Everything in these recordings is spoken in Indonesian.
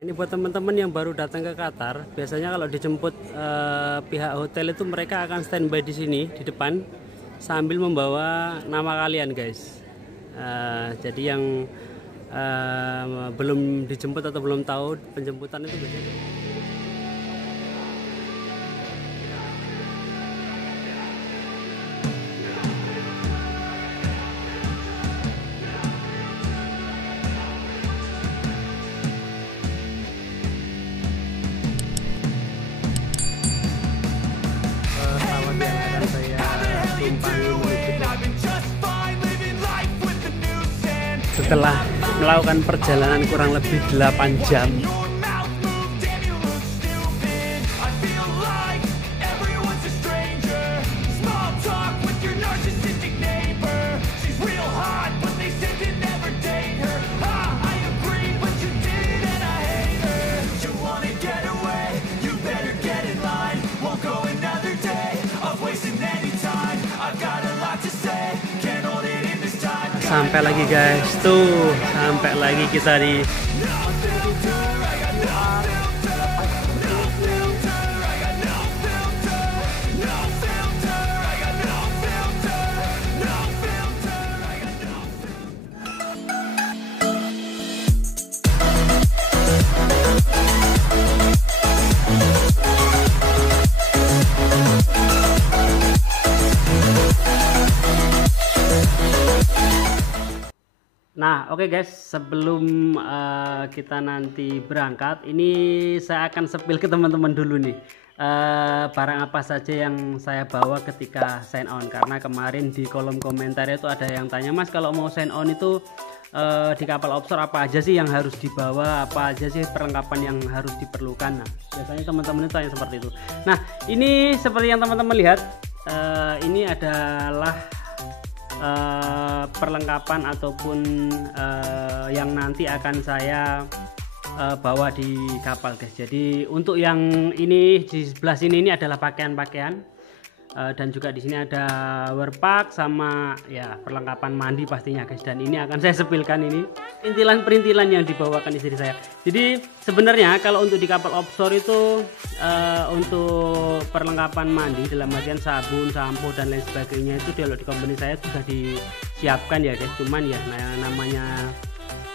Ini buat teman-teman yang baru datang ke Qatar, biasanya kalau dijemput pihak hotel itu mereka akan standby di sini di depan sambil membawa nama kalian, guys. Jadi yang belum dijemput atau belum tahu penjemputan itu biasanya. Pesawat yang akan saya tumpangi setelah melakukan perjalanan kurang lebih 8 jam. Sampai lagi guys, tuh sampai lagi kita di Nah, oke guys, sebelum kita nanti berangkat, ini saya akan spill ke teman-teman dulu nih barang apa saja yang saya bawa ketika sign on. Karena kemarin di kolom komentar itu ada yang tanya, Mas, kalau mau sign on itu di kapal offshore apa aja sih yang harus dibawa, apa aja sih perlengkapan yang harus diperlukan. Nah, biasanya teman-teman itu tanya seperti itu. Nah, ini seperti yang teman-teman lihat, ini adalah perlengkapan ataupun yang nanti akan saya bawa di kapal, guys. Jadi untuk yang ini di sebelah sini ini adalah pakaian-pakaian dan juga di sini ada werpak sama ya perlengkapan mandi pastinya, guys. Dan ini akan saya sepilkan ini perintilan-perintilan yang dibawakan istri saya. Jadi sebenarnya kalau untuk di kapal offshore itu untuk perlengkapan mandi dalam artian sabun, sampo dan lain sebagainya itu kalau di company saya sudah disiapkan ya, guys. Cuman ya namanya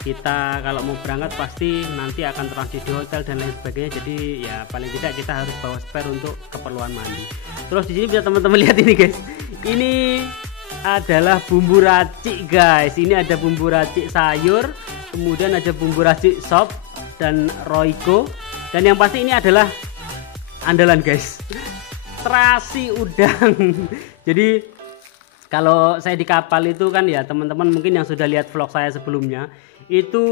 kita kalau mau berangkat pasti nanti akan transit di hotel dan lain sebagainya, jadi ya paling tidak kita harus bawa spare untuk keperluan mandi. Terus di sini bisa teman-teman lihat ini, guys, ini adalah bumbu racik, guys. Ini ada bumbu racik sayur, kemudian ada bumbu racik sop dan roiko, dan yang pasti ini adalah andalan, guys, terasi udang. Jadi kalau saya di kapal itu kan ya teman-teman mungkin yang sudah lihat vlog saya sebelumnya, itu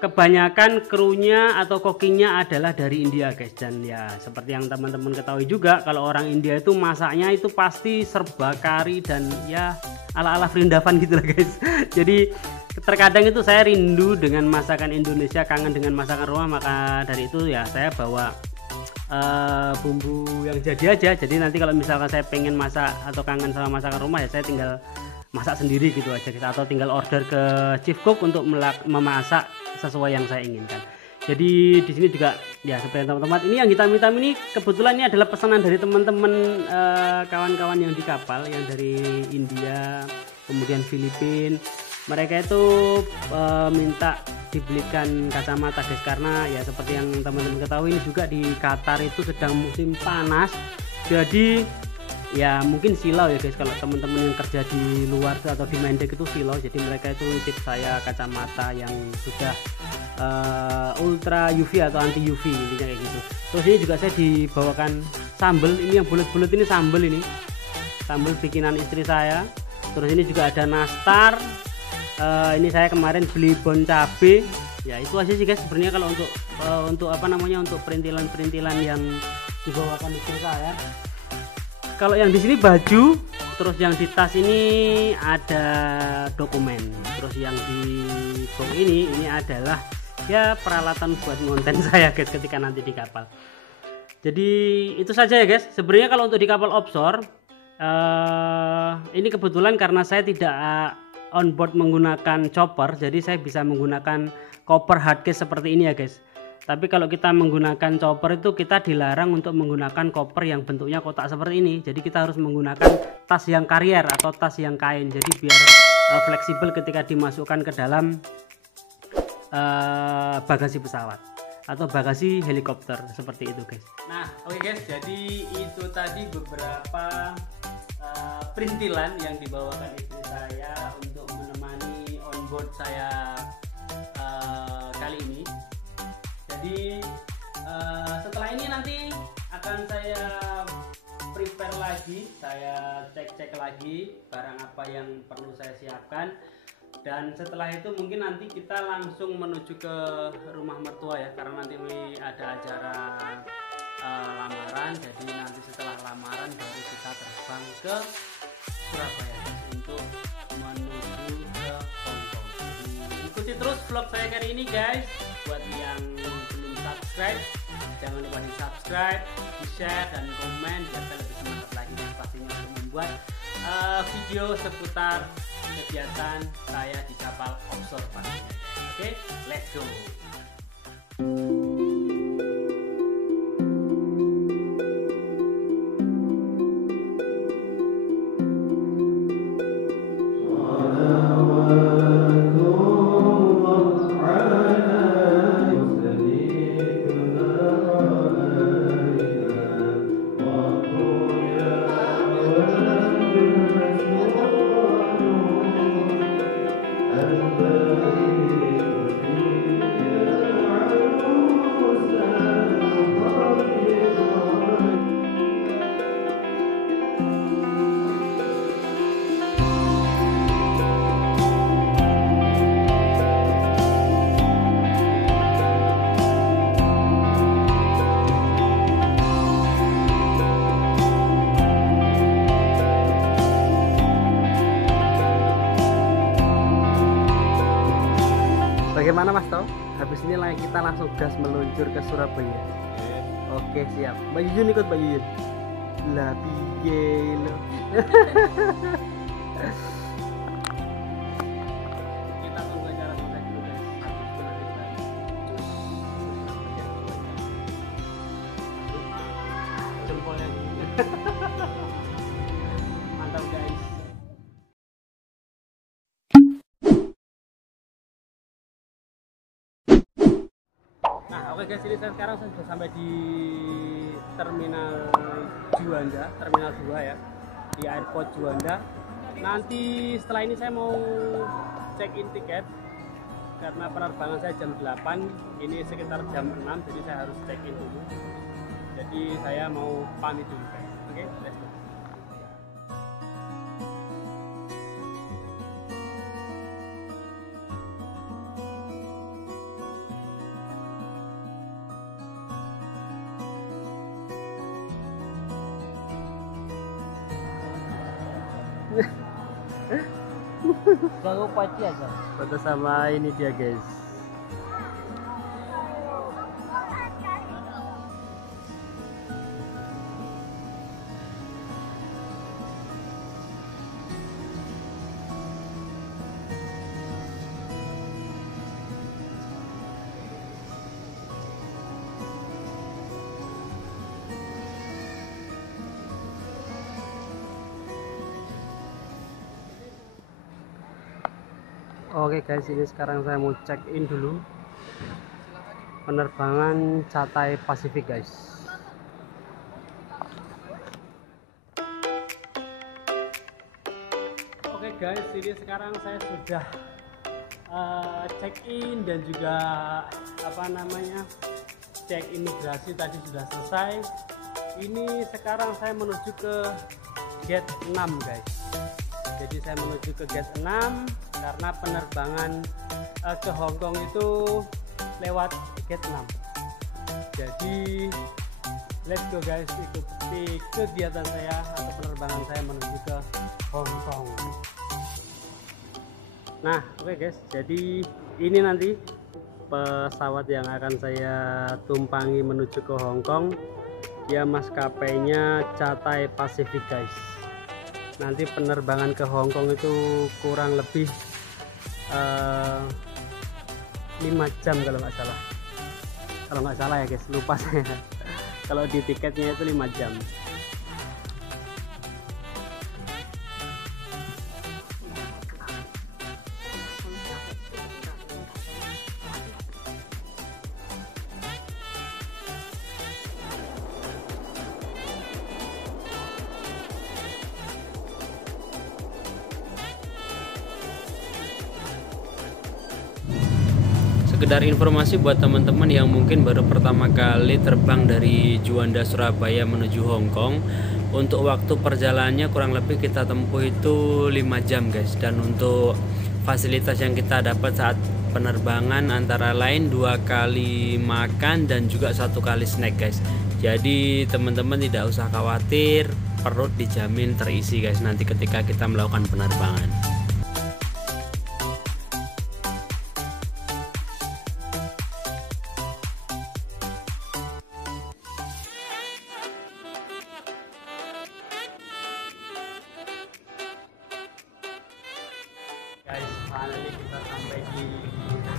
kebanyakan krunya atau cookingnya adalah dari India, guys. Dan ya seperti yang teman-teman ketahui juga, kalau orang India itu masaknya itu pasti serba kari dan ya ala-ala Vrindavan gitu lah, guys. Jadi terkadang itu saya rindu dengan masakan Indonesia, kangen dengan masakan rumah, maka dari itu ya saya bawa bumbu yang jadi aja. Jadi nanti kalau misalkan saya pengen masak atau kangen sama masakan rumah ya saya tinggal masak sendiri gitu aja, atau tinggal order ke chief cook untuk memasak sesuai yang saya inginkan. Jadi di sini juga ya seperti teman-teman, ini yang hitam-hitam ini kebetulan ini adalah pesanan dari teman-teman kawan-kawan yang di kapal yang dari India kemudian Filipina. Mereka itu minta dibelikan kacamata, guys, karena ya seperti yang teman-teman ketahui ini juga di Qatar itu sedang musim panas. Jadi ya mungkin silau ya, guys, kalau teman-teman yang kerja di luar atau di main deck itu silau. Jadi mereka itu nitip saya kacamata yang sudah ultra UV atau anti UV intinya kayak gitu. Terus ini juga saya dibawakan sambal, ini yang bulat-bulat ini sambal bikinan istri saya. Terus ini juga ada nastar. Ini saya kemarin beli bon cabe. Ya itu aja sih, guys, sebenarnya kalau untuk apa namanya, untuk perintilan-perintilan yang dibawakan istri saya. Kalau yang di sini baju, terus yang di tas ini ada dokumen, terus yang di box ini adalah ya peralatan buat ngonten saya, guys, ketika nanti di kapal. Jadi itu saja ya, guys. Sebenarnya kalau untuk di kapal offshore ini kebetulan karena saya tidak on board menggunakan chopper, jadi saya bisa menggunakan koper hardcase seperti ini ya, guys. Tapi kalau kita menggunakan chopper itu kita dilarang untuk menggunakan koper yang bentuknya kotak seperti ini. Jadi kita harus menggunakan tas yang karier atau tas yang kain. Jadi biar fleksibel ketika dimasukkan ke dalam bagasi pesawat atau bagasi helikopter seperti itu guys. Nah oke guys, jadi itu tadi beberapa perintilan yang dibawakan istri saya untuk menemani onboard saya kali ini. Jadi setelah ini nanti akan saya prepare lagi, saya cek-cek lagi barang apa yang perlu saya siapkan, dan setelah itu mungkin nanti kita langsung menuju ke rumah mertua ya, karena nanti ada acara lamaran. Jadi nanti setelah lamaran baru kita terbang ke Surabaya untuk menuju ke Hongkong. Ikuti terus vlog saya kali ini guys. Buat yang belum subscribe, jangan lupa di subscribe, di share dan komen biar saya lebih semangat lagi dan pastinya untuk membuat video seputar kegiatan saya di kapal offshore pastinya. Oke, let's go. Bagaimana Mas Tau? Habis ini kita langsung gas meluncur ke Surabaya. Oke siap. Mbak Yuyun ikut Mbak Yuyun. Lah piye lo. Kita tunggu acara selesai dulu guys. Jempolnya. Mantap guys. Nah oke guys, ini saya sekarang sudah sampai di terminal Juanda, terminal 2 ya, di airport Juanda. Nanti setelah ini saya mau check in tiket karena penerbangan saya jam 8, ini sekitar jam 6, jadi saya harus check in dulu. Jadi saya mau pamit dulu guys. Oke, let's go. Jangan paci aja. Foto sama ini dia guys. Oke guys, ini sekarang saya mau check in dulu penerbangan Cathay Pacific guys. Oke guys, ini sekarang saya sudah check in dan juga cek imigrasi tadi sudah selesai. Ini sekarang saya menuju ke gate 6 guys. Jadi saya menuju ke gate 6 karena penerbangan ke Hongkong itu lewat gate 6. Jadi let's go guys, ikuti kegiatan saya atau penerbangan saya menuju ke Hongkong. Nah oke guys, jadi ini nanti pesawat yang akan saya tumpangi menuju ke Hongkong. Dia maskapainya Cathay Pacific guys. Nanti penerbangan ke Hongkong itu kurang lebih 5 jam kalau nggak salah. kalau nggak salah ya guys, lupa saya. Kalau di tiketnya itu 5 jam. Sekedar informasi buat teman-teman yang mungkin baru pertama kali terbang dari Juanda Surabaya menuju Hong Kong, untuk waktu perjalanannya kurang lebih kita tempuh itu 5 jam guys. Dan untuk fasilitas yang kita dapat saat penerbangan antara lain 2 kali makan dan juga 1 kali snack guys. Jadi teman-teman tidak usah khawatir, perut dijamin terisi guys nanti ketika kita melakukan penerbangan. Guys, finally kita sampai di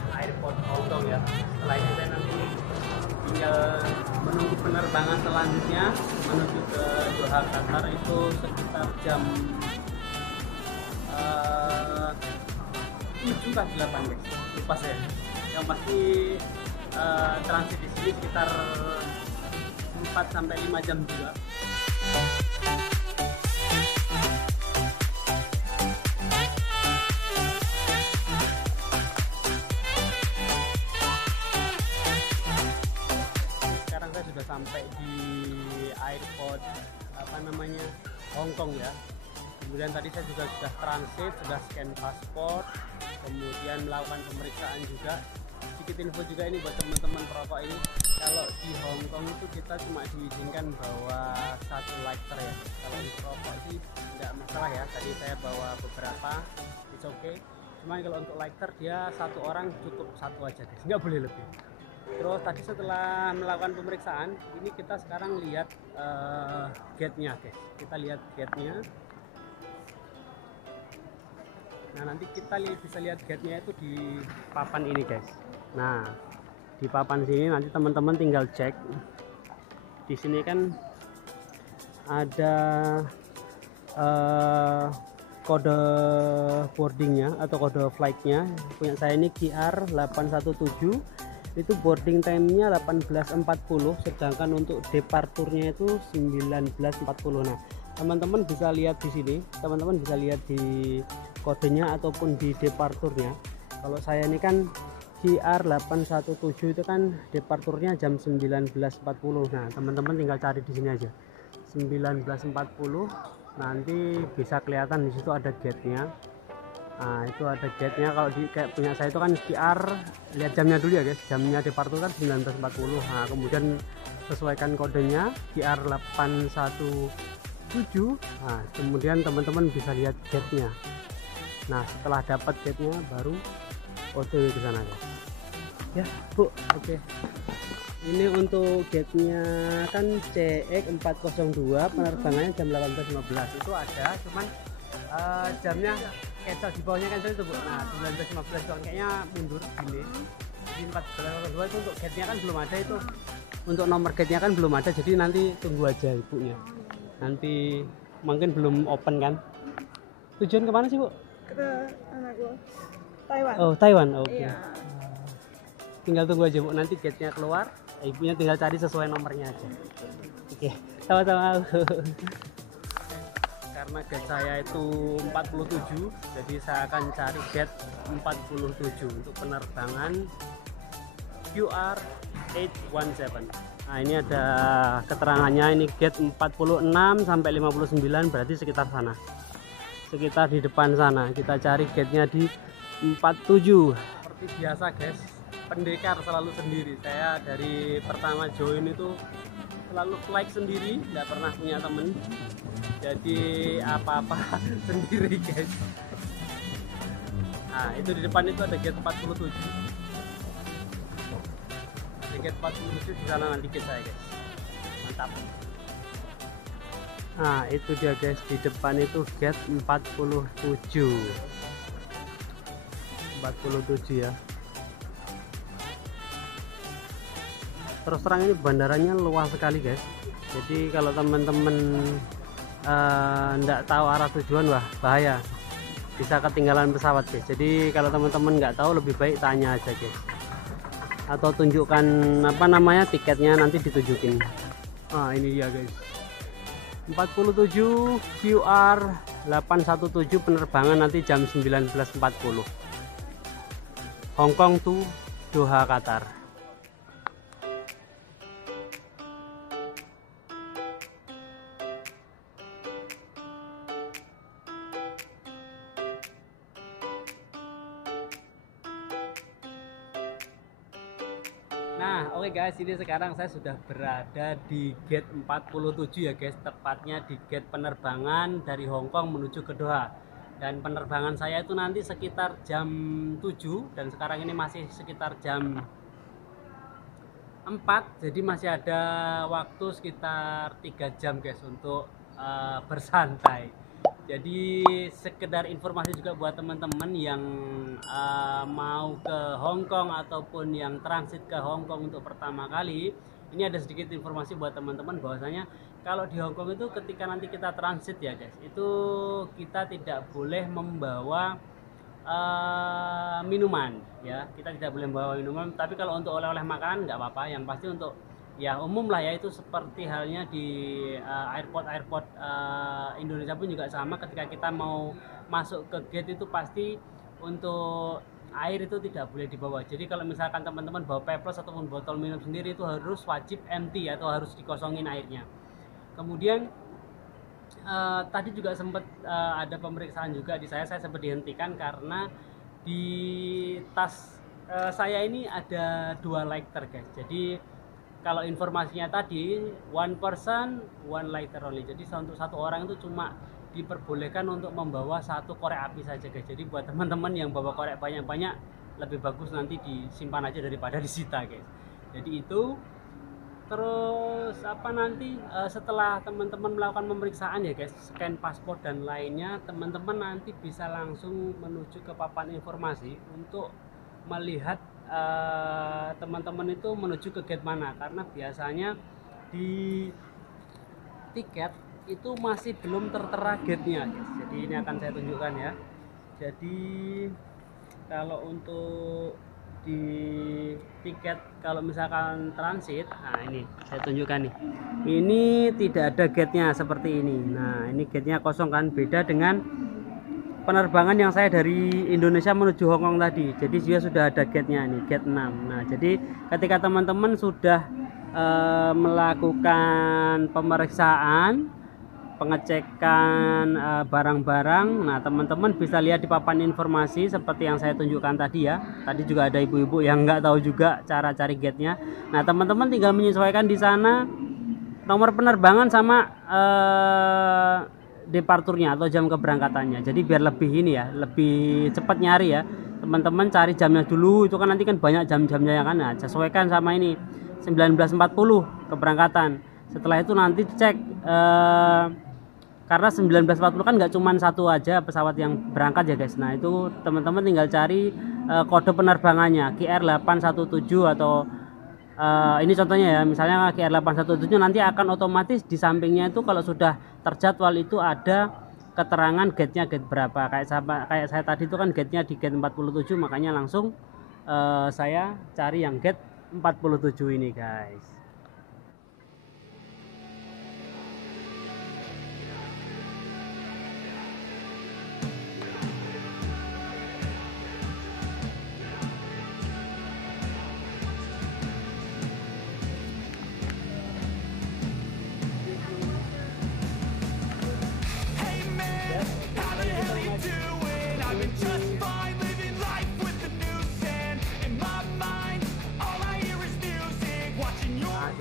airport Hong Kong ya. Setelah ini saya nanti tinggal menunggu penerbangan selanjutnya menuju ke Doha Qatar, itu sekitar jam 7 kah 8 guys, lupa saya. Yang pasti transit di sini sekitar 4 sampai 5 jam juga. Sudah sampai di airport Hong Kong ya. Kemudian tadi saya juga sudah transit, sudah scan paspor, kemudian melakukan pemeriksaan juga. Sedikit info juga ini buat teman-teman perokok ini, kalau di Hong Kong itu kita cuma diizinkan bawa 1 lighter ya. Kalau untuk rokok sih nggak masalah ya, tadi saya bawa beberapa, it's okay. Cuman kalau untuk lighter dia 1 orang cukup 1 aja guys, nggak boleh lebih. Terus tadi setelah melakukan pemeriksaan, ini kita sekarang lihat gate-nya guys. Kita lihat gate-nya. Nah nanti kita bisa lihat gate-nya itu di papan ini guys. Nah di papan sini nanti teman-teman tinggal cek. Di sini kan ada kode boardingnya atau kode flightnya. Punya saya ini QR 817. Itu boarding time-nya 18.40, sedangkan untuk departurnya itu 19.40. Nah, teman-teman bisa lihat di sini, teman-teman bisa lihat di kodenya ataupun di departurnya. Kalau saya ini kan QR 817 itu kan departurnya jam 19.40. Nah, teman-teman tinggal cari di sini aja. 19.40 nanti bisa kelihatan di situ ada gate-nya. Nah itu ada gate-nya. Kalau di kayak punya saya itu kan QR, lihat jamnya dulu ya guys, jamnya departur kan 19.40. Nah kemudian sesuaikan kodenya QR 817. Nah kemudian teman-teman bisa lihat gate-nya. Nah setelah dapat gate-nya baru OTW ke sana guys. Ya Bu, oke. Ini untuk gate-nya kan CX 402, penerbangannya jam 18.15. Itu ada, cuman jamnya cancel di bawahnya cancel itu Bu. Nah 19.15 doang kayaknya mundur gini. Di 14.02 itu untuk gate-nya kan belum ada, itu untuk nomor gate-nya kan belum ada, jadi nanti tunggu aja ibunya. Nanti mungkin belum open kan. Tujuan kemana sih Bu? Ke anakku Taiwan. Oh Taiwan, oke. Okay. Iya. Tinggal tunggu aja Bu, nanti gate-nya keluar, ibunya tinggal cari sesuai nomornya aja. Oke, sama-sama. Karena gate saya itu 47, jadi saya akan cari gate 47 untuk penerbangan QR 817. Nah ini ada keterangannya, ini gate 46 sampai 59, berarti sekitar sana, sekitar di depan sana. Kita cari gate-nya di 47. Seperti biasa guys, pendekar selalu sendiri. Saya dari pertama join itu selalu flight sendiri, nggak pernah punya temen, jadi apa-apa sendiri guys. Nah itu di depan itu ada gate 47, ada gate 47 di sana nanti gate saya guys, mantap. Nah itu dia guys, di depan itu gate 47 ya. Terus terang ini bandaranya luas sekali guys. Jadi kalau teman-teman nggak tahu arah tujuan, wah bahaya, bisa ketinggalan pesawat guys. Jadi kalau teman-teman nggak tahu, lebih baik tanya aja guys, atau tunjukkan apa namanya tiketnya, nanti ditunjukin. Ini dia guys, 47 QR 817 penerbangan nanti jam 19.40, Hong Kong to Doha, Qatar. Nah, oke guys, ini sekarang saya sudah berada di gate 47 ya guys, tepatnya di gate penerbangan dari Hong Kong menuju ke Doha. Dan penerbangan saya itu nanti sekitar jam 7, dan sekarang ini masih sekitar jam 4, jadi masih ada waktu sekitar 3 jam guys untuk bersantai. Jadi sekedar informasi juga buat teman-teman yang mau ke Hong Kong ataupun yang transit ke Hong Kong untuk pertama kali. Ini ada sedikit informasi buat teman-teman bahwasanya kalau di Hong Kong itu ketika nanti kita transit ya guys, itu kita tidak boleh membawa minuman ya, kita tidak boleh membawa minuman. Tapi kalau untuk oleh-oleh makanan nggak apa-apa, yang pasti untuk ya umum lah ya, itu seperti halnya di airport Indonesia pun juga sama. Ketika kita mau masuk ke gate itu pasti untuk air itu tidak boleh dibawa. Jadi kalau misalkan teman-teman bawa peplos ataupun botol minum sendiri, itu harus wajib empty atau harus dikosongin airnya. Kemudian tadi juga sempat ada pemeriksaan juga di saya sempat dihentikan karena di tas saya ini ada 2 lighter guys. Jadi kalau informasinya tadi, 1 person 1 lighter only. Jadi untuk 1 orang itu cuma diperbolehkan untuk membawa 1 korek api saja guys. Jadi buat teman-teman yang bawa korek banyak-banyak, lebih bagus nanti disimpan aja daripada disita guys. Jadi itu. Terus nanti setelah teman-teman melakukan pemeriksaan ya guys, scan paspor dan lainnya, teman-teman nanti bisa langsung menuju ke papan informasi untuk melihat teman-teman itu menuju ke gate mana. Karena biasanya di tiket itu masih belum tertera gate-nya guys. Jadi ini akan saya tunjukkan ya. Jadi kalau untuk di tiket, kalau misalkan transit, nah ini saya tunjukkan nih, ini tidak ada gate-nya seperti ini. Nah ini gate-nya kosong kan, beda dengan penerbangan yang saya dari Indonesia menuju Hong Kong tadi. Jadi dia sudah ada gate-nya nih, gate 6. Nah jadi ketika teman-teman sudah melakukan pemeriksaan, pengecekan barang-barang, nah teman-teman bisa lihat di papan informasi seperti yang saya tunjukkan tadi ya. Tadi juga ada ibu-ibu yang nggak tahu juga cara cari gate-nya. Nah teman-teman tinggal menyesuaikan di sana nomor penerbangan sama departurnya atau jam keberangkatannya. Jadi biar lebih ini ya, lebih cepat nyari ya. Teman-teman cari jamnya dulu, itu kan nanti kan banyak jam-jamnya ya kan. Nah, sesuaikan sama ini 19.40 keberangkatan. Setelah itu nanti cek karena 19.40 kan nggak cuma 1 aja pesawat yang berangkat ya guys. Nah itu teman-teman tinggal cari kode penerbangannya QR 817 atau ini contohnya ya, misalnya QR 817 nanti akan otomatis di sampingnya itu kalau sudah terjadwal itu ada keterangan gate-nya gate berapa. Kayak saya tadi itu kan gate-nya di gate 47, makanya langsung saya cari yang gate 47 ini guys.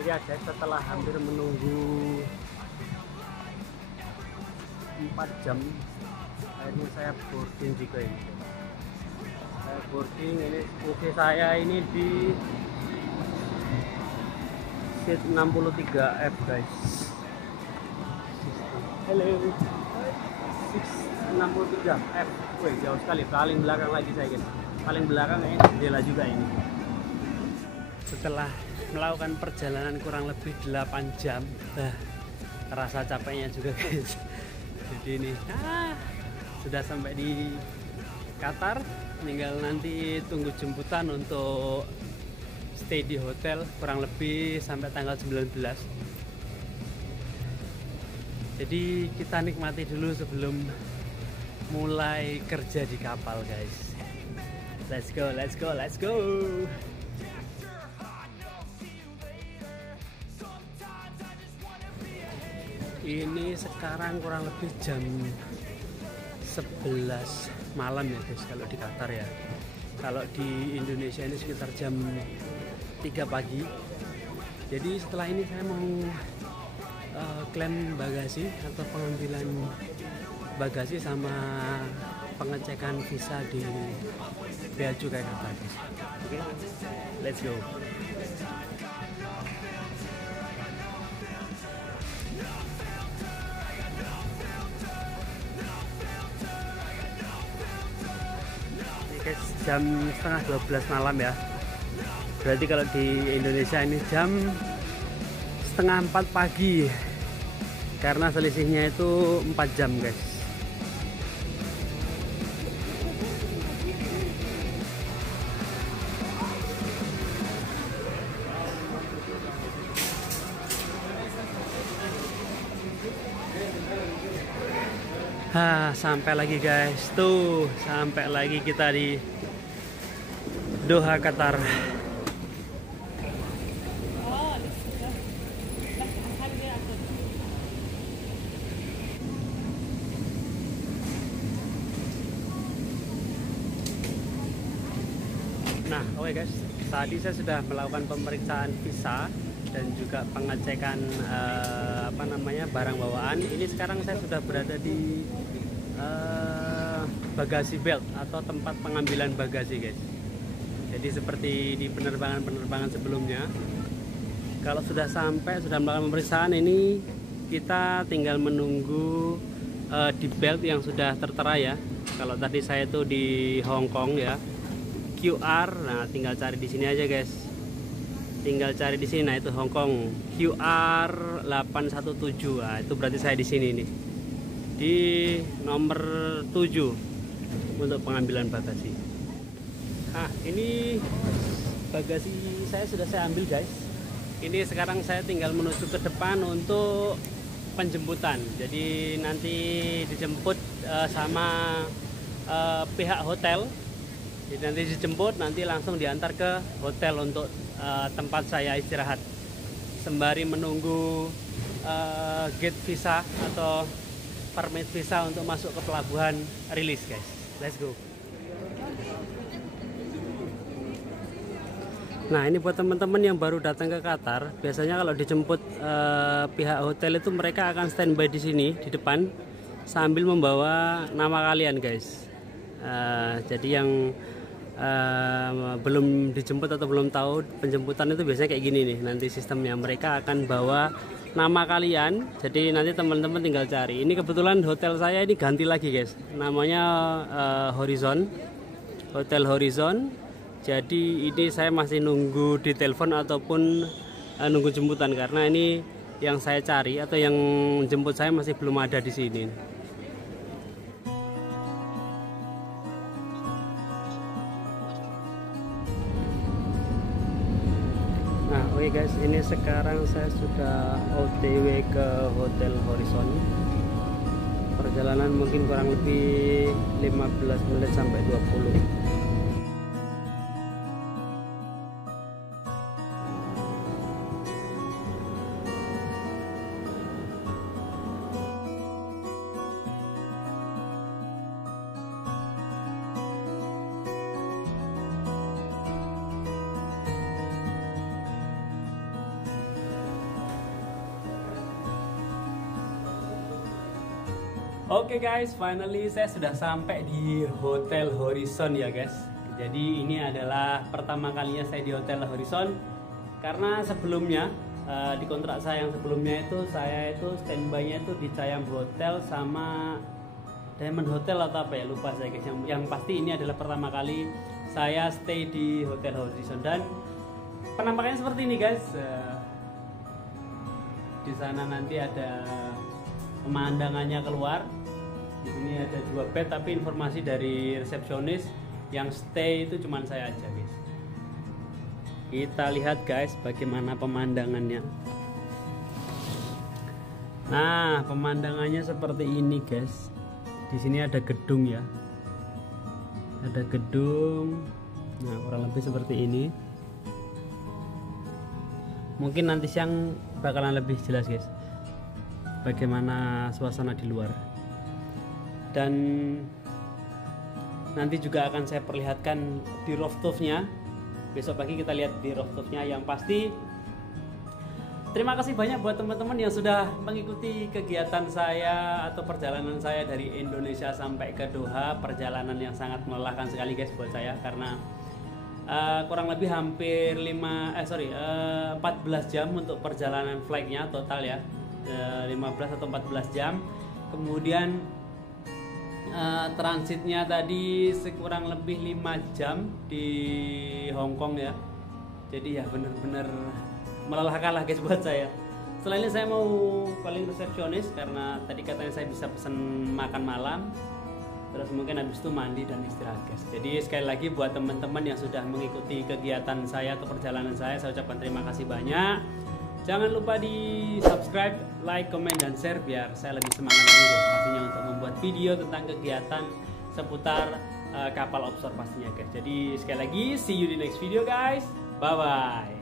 Jadi ada setelah hampir menunggu 4 jam, akhirnya saya boarding juga ini. Saya boarding, ini kursi saya ini di seat 63F guys. Halo, 63F. Wih jauh sekali, paling belakang lagi saya guys. Paling belakang ini jendela juga ini. Setelah melakukan perjalanan kurang lebih 8 jam. Terasa capeknya juga guys. Jadi ini sudah sampai di Qatar, tinggal nanti tunggu jemputan untuk stay di hotel kurang lebih sampai tanggal 19. Jadi kita nikmati dulu sebelum mulai kerja di kapal guys. Let's go, let's go, let's go. Ini sekarang kurang lebih jam 11 malam ya guys kalau di Qatar ya. Kalau di Indonesia ini sekitar jam 3 pagi. Jadi setelah ini saya mau klaim bagasi atau pengambilan bagasi sama pengecekan visa di Bea Cukai Qatar guys. Oke, let's go. Guys, jam setengah 12 malam ya. Berarti kalau di Indonesia ini jam setengah 4 pagi. Karena selisihnya itu 4 jam guys. Sampai lagi guys, tuh sampai lagi kita di Doha, Qatar. Nah, oke guys, tadi saya sudah melakukan pemeriksaan visa dan juga pengecekan barang bawaan. Ini sekarang saya sudah berada di bagasi belt atau tempat pengambilan bagasi guys. Jadi seperti di penerbangan sebelumnya, kalau sudah sampai, sudah melakukan pemeriksaan, ini kita tinggal menunggu di belt yang sudah tertera ya. Kalau tadi saya itu di Hong Kong ya, QR, nah tinggal cari di sini aja guys. Tinggal cari di sini, nah itu Hong Kong QR 817. Nah, itu berarti saya di sini nih. Di nomor 7 untuk pengambilan bagasi. Nah, ini bagasi saya sudah saya ambil guys. Ini sekarang saya tinggal menuju ke depan untuk penjemputan. Jadi nanti dijemput sama pihak hotel. Jadi nanti dijemput, nanti langsung diantar ke hotel untuk tempat saya istirahat sembari menunggu gate visa atau permit visa untuk masuk ke pelabuhan rilis guys. Let's go. Nah, ini buat teman-teman yang baru datang ke Qatar, biasanya kalau dijemput pihak hotel itu mereka akan standby di sini di depan sambil membawa nama kalian guys. Jadi yang belum dijemput atau belum tahu penjemputan itu biasanya kayak gini nih, nanti sistemnya mereka akan bawa nama kalian, jadi nanti teman-teman tinggal cari. Ini kebetulan hotel saya ini ganti lagi guys, namanya Horizon, Hotel Horizon. Jadi ini saya masih nunggu di telepon ataupun nunggu jemputan, karena ini yang saya cari atau yang jemput saya masih belum ada di sini. Nah, oke guys, ini sekarang saya sudah OTW ke Hotel Horizon. Perjalanan mungkin kurang lebih 15 menit sampai 20. Oke guys, finally saya sudah sampai di Hotel Horizon ya guys. Jadi ini adalah pertama kalinya saya di Hotel Horizon, karena sebelumnya di kontrak saya yang sebelumnya itu saya itu standby-nya itu di Siam Hotel sama Diamond Hotel atau apa ya, lupa saya guys. Yang pasti ini adalah pertama kali saya stay di Hotel Horizon, dan penampakannya seperti ini guys. Di sana nanti ada pemandangannya keluar. Di sini ada 2 bed, tapi informasi dari resepsionis yang stay itu cuma saya aja guys. Kita lihat guys bagaimana pemandangannya. Nah, pemandangannya seperti ini guys. Di sini ada gedung ya. Ada gedung. Nah, kurang lebih seperti ini. Mungkin nanti siang bakalan lebih jelas guys bagaimana suasana di luar. Dan nanti juga akan saya perlihatkan di rooftopnya. Besok pagi kita lihat di rooftopnya. Yang pasti terima kasih banyak buat teman-teman yang sudah mengikuti kegiatan saya atau perjalanan saya dari Indonesia sampai ke Doha. Perjalanan yang sangat melelahkan sekali guys buat saya, karena kurang lebih hampir 14 jam untuk perjalanan flightnya total ya, 15 atau 14 jam. Kemudian transitnya tadi kurang lebih 5 jam di Hong Kong ya. Jadi ya bener-bener melelahkan lah guys buat saya. Setelah ini saya mau calling resepsionis karena tadi katanya saya bisa pesan makan malam. Terus mungkin habis itu mandi dan istirahat guys. Jadi sekali lagi buat teman-teman yang sudah mengikuti kegiatan saya atau perjalanan saya ucapkan terima kasih banyak. Jangan lupa di subscribe, like, comment, dan share biar saya lebih semangat lagi guys pastinya untuk membuat video tentang kegiatan seputar kapal offshore pastinya guys. Jadi sekali lagi see you di next video guys. Bye bye.